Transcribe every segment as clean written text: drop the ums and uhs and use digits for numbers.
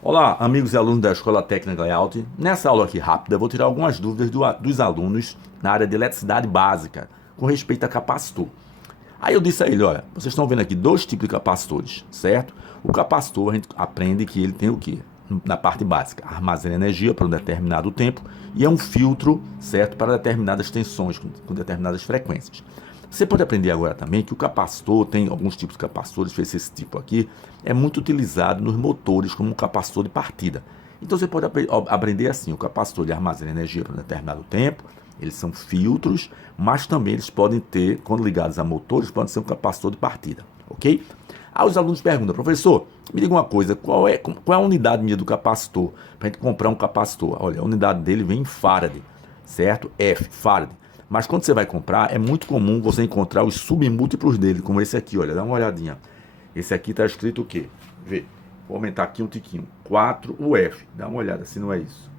Olá, amigos e alunos da Escola Técnica Layout. Nessa aula aqui rápida, eu vou tirar algumas dúvidas dos alunos na área de eletricidade básica, com respeito a capacitor. Aí eu disse a ele, olha, vocês estão vendo aqui dois tipos de capacitores, certo? O capacitor, a gente aprende que ele tem o quê? Na parte básica, armazena energia por um determinado tempo e é um filtro, certo, para determinadas tensões, com determinadas frequências. Você pode aprender agora também que o capacitor, tem alguns tipos de capacitores, esse tipo aqui, é muito utilizado nos motores como um capacitor de partida. Então você pode aprender assim, o capacitor ele armazena energia por um determinado tempo, eles são filtros, mas também eles podem ter, quando ligados a motores, podem ser um capacitor de partida, ok? Aí os alunos perguntam, professor, me diga uma coisa, qual é a unidade minha do capacitor, para a gente comprar um capacitor? Olha, a unidade dele vem em Farad, certo? F, Farad. Mas quando você vai comprar, é muito comum você encontrar os submúltiplos dele, como esse aqui, olha, dá uma olhadinha. Esse aqui está escrito o quê? Vê, vou aumentar aqui um tiquinho. 4UF, dá uma olhada se não é isso.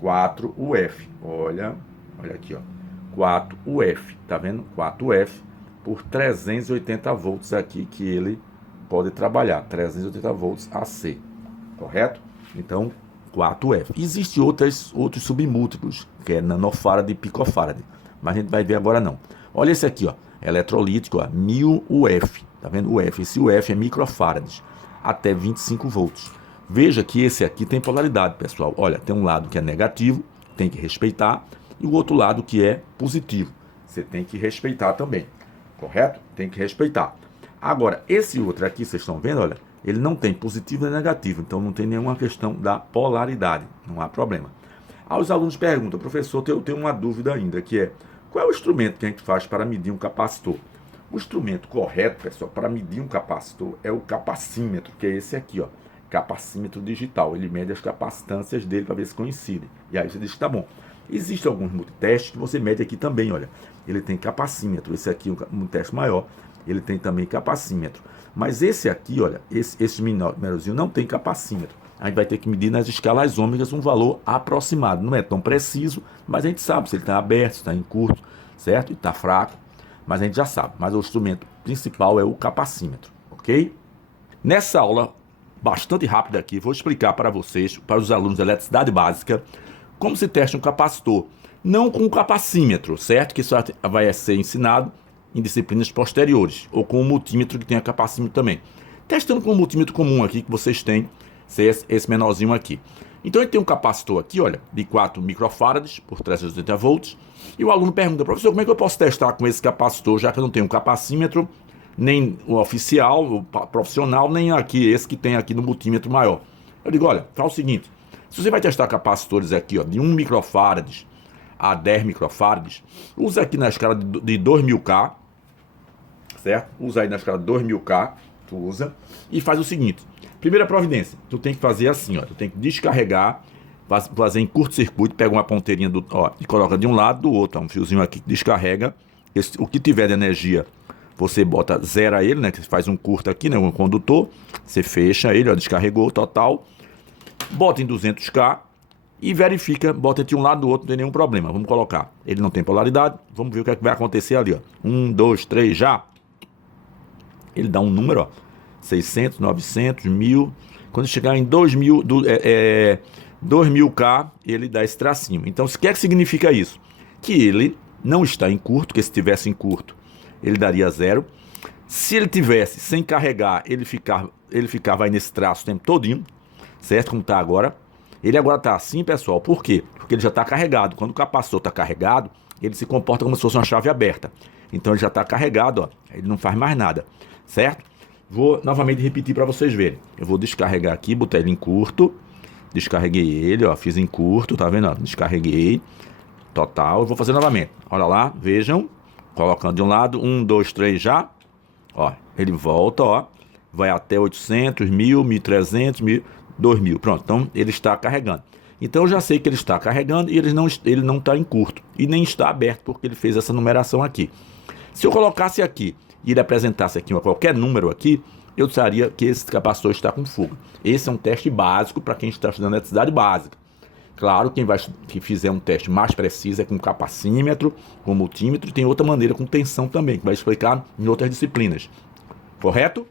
4UF, olha aqui, ó. 4UF, tá vendo? 4UF por 380 volts aqui que ele pode trabalhar, 380 volts AC, correto? Então, 4F. Existem outros submúltiplos, que é nanofarad e picofarad, mas a gente vai ver agora não. Olha esse aqui, ó, eletrolítico, ó, 1000 UF, tá vendo? UF, esse UF é microfarads, até 25 volts. Veja que esse aqui tem polaridade, pessoal. Olha, tem um lado que é negativo, tem que respeitar, e o outro lado que é positivo. Você tem que respeitar também, correto? Tem que respeitar. Agora, esse outro aqui, vocês estão vendo, olha, ele não tem positivo nem negativo, então não tem nenhuma questão da polaridade, não há problema. Aí os alunos perguntam, professor, eu tenho uma dúvida ainda, que é, qual é o instrumento que a gente faz para medir um capacitor? O instrumento correto, pessoal, para medir um capacitor é o capacímetro, que é esse aqui, ó, capacímetro digital. Ele mede as capacitâncias dele para ver se coincidem. E aí você diz que tá bom. Existem alguns multitestes que você mede aqui também, olha. Ele tem capacímetro, esse aqui é um teste maior, ele tem também capacímetro. Mas esse aqui, olha, esse menorzinho não tem capacímetro. A gente vai ter que medir nas escalas ômegas um valor aproximado. Não é tão preciso, mas a gente sabe se ele está aberto, se está em curto, certo? E está fraco, mas a gente já sabe. Mas o instrumento principal é o capacímetro, ok? Nessa aula, bastante rápida aqui, vou explicar para vocês, para os alunos de eletricidade básica, como se testa um capacitor. Não com o capacímetro, certo? Que isso vai ser ensinado em disciplinas posteriores, ou com o multímetro que tem a capacímetro também. Testando com o multímetro comum aqui, que vocês têm, esse menorzinho aqui. Então ele tem um capacitor aqui, olha, de 4 microfarads por 380 volts, e o aluno pergunta, professor, como é que eu posso testar com esse capacitor, já que eu não tenho um capacímetro, nem o oficial, o profissional, nem aqui, esse que tem aqui no multímetro maior. Eu digo, olha, faz o seguinte, se você vai testar capacitores aqui, ó, de 1 microfarads a 10 microfarads, usa aqui na escala de 2000K, certo? Usa aí na escala de 2000K, tu usa, e faz o seguinte, primeira providência, tu tem que fazer assim, ó, tu tem que descarregar, fazer em curto-circuito, pega uma ponteirinha e coloca de um lado do outro, ó, um fiozinho aqui que descarrega, o que tiver de energia, você bota zero a ele, né, que você faz um curto aqui, né, um condutor, você fecha ele, ó, descarregou total, bota em 200K, e verifica, bota de um lado do outro, não tem nenhum problema. Vamos colocar. Ele não tem polaridade. Vamos ver o que é que vai acontecer ali, ó. 1, 2, 3, já. Ele dá um número, ó. 600, 900, 1000. Quando chegar em 2000K, ele dá esse tracinho. Então, o que é que significa isso? Que ele não está em curto, que se estivesse em curto, ele daria 0. Se ele tivesse sem carregar, ele ficava aí nesse traço o tempo todinho, certo? Como está agora. Ele agora está assim, pessoal, por quê? Porque ele já está carregado. Quando o capacitor está carregado, ele se comporta como se fosse uma chave aberta. Então ele já está carregado, ó, ele não faz mais nada, certo? Vou novamente repetir para vocês verem. Eu vou descarregar aqui, botar ele em curto. Descarreguei ele, ó, fiz em curto, tá vendo? Ó, descarreguei, total. Eu vou fazer novamente. Olha lá, vejam. Colocando de um lado, 1, 2, 3, já. Ó, ele volta, ó. Vai até 800, 1000, 1300, 2000, pronto, então ele está carregando. Então eu já sei que ele está carregando e ele não está em curto e nem está aberto porque ele fez essa numeração aqui. Se eu colocasse aqui e ele apresentasse aqui qualquer número aqui, eu sabia que esse capacitor está com fuga. Esse é um teste básico para quem está estudando eletricidade básica. Claro, que fizer um teste mais preciso é com capacímetro, com multímetro, e tem outra maneira com tensão também, que vai explicar em outras disciplinas. Correto?